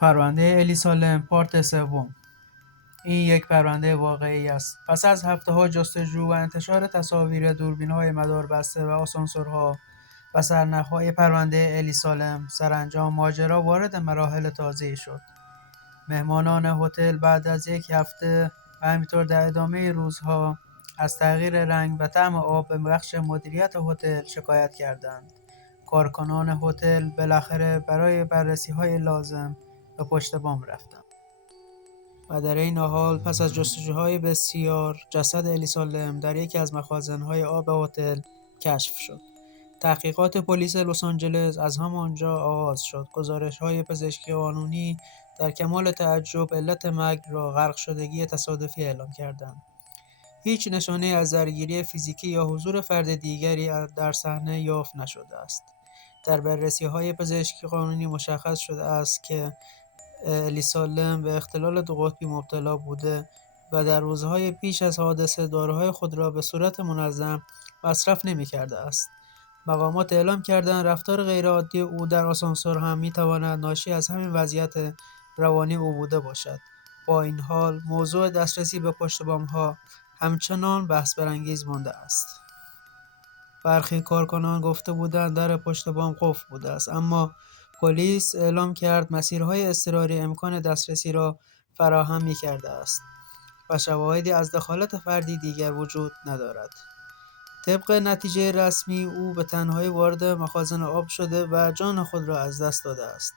پرونده الی سالم پارت سوم. این یک پرونده واقعی است. پس از هفته‌ها جستجو و انتشار تصاویر دوربین‌های مداربسته و آسانسورها و سرنخ‌های پرونده الی سالم، سرانجام ماجرا وارد مراحل تازه‌ای شد. مهمانان هتل بعد از یک هفته و همینطور در ادامه روزها از تغییر رنگ و طعم آب به بخش مدیریت هتل شکایت کردند. کارکنان هتل بالاخره برای بررسی‌های لازم به پشت بام رفتند. و در این حال پس از جستجوهای بسیار جسد الی سالم در یکی از مخازن‌های آب هتل کشف شد. تحقیقات پلیس لس‌آنجلس از همانجا آغاز شد. گزارش‌های پزشکی قانونی در کمال تعجب علت مرگ را غرق شدگی تصادفی اعلام کردند. هیچ نشانه‌ای از درگیری فیزیکی یا حضور فرد دیگری در صحنه یافت نشده است. در بررسی‌های پزشکی قانونی مشخص شده است که الی سالم به اختلال دوقطبی مبتلا بوده و در روزهای پیش از حادثه داروهای خود را به صورت منظم مصرف نمی‌کرده است. مقامات اعلام کردند رفتار غیرعادی او در آسانسور هم می‌تواند ناشی از همین وضعیت روانی او بوده باشد. با این حال موضوع دسترسی به پشت‌بام‌ها همچنان بحث‌برانگیز مانده است. برخی کارکنان گفته بودند در پشت بام قفل بوده است، اما پلیس اعلام کرد مسیرهای اضطراری امکان دسترسی را فراهم می‌کرده است و شواهدی از دخالت فردی دیگر وجود ندارد. طبق نتیجه رسمی او به تنهایی وارد مخازن آب شده و جان خود را از دست داده است.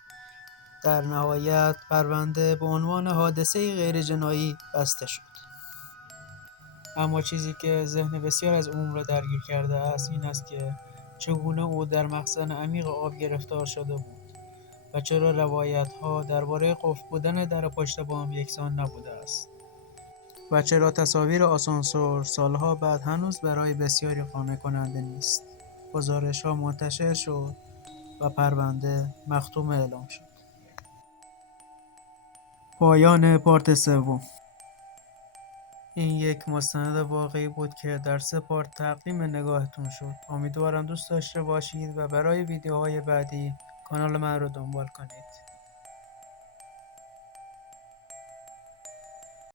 در نهایت پرونده به عنوان حادثه غیرجنایی بسته شد. اما چیزی که ذهن بسیار از عموم را درگیر کرده است این است که چگونه او در مخزن عمیق آب گرفتار شده بود و چرا روایت‌ها درباره قفل بودن در پشت بام یکسان نبوده است و چرا تصاویر آسانسور سالها بعد هنوز برای بسیاری قانع کننده نیست. گزارش‌ها منتشر شد و پرونده مختوم اعلام شد. پایان پارت سوم. این یک مستند واقعی بود که در 3 پارت تقدیم نگاهتون شد. امیدوارم دوست داشته باشید و برای ویدیوهای بعدی کانال من رو دنبال کنید.